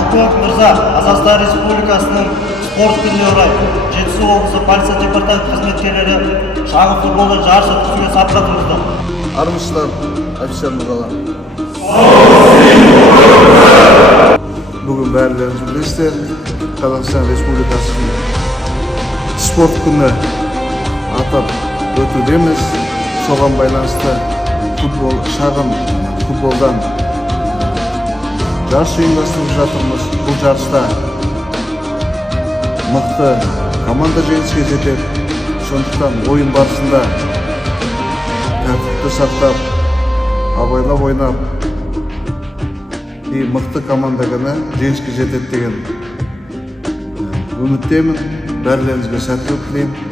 Алтынбек мырза, Қазақстан Республикасының спорт күніне орай Жетісу облысы полиция департаменті қызметкерлері шағын футболдан жарыс өткізуге сапқа тұрды. Армысыздар, офицер мырзалар. Бүгін бәрілеріңіз білесіздер, Қазақстан Республикасының спорт күні атап өтудеміз. Соған байланысты шағын футболдан жарыс ұйымдастырып жатырмыз. Бұл жарыста мықты команда жеңіске жетеді. Сондықтан ойын барысында тәртіпті сақтап, абайлап ойнап, мықты команда ғана жеңіске жетеді деген үміттемін. Бәрілеріңізге сәттілік тілеймін.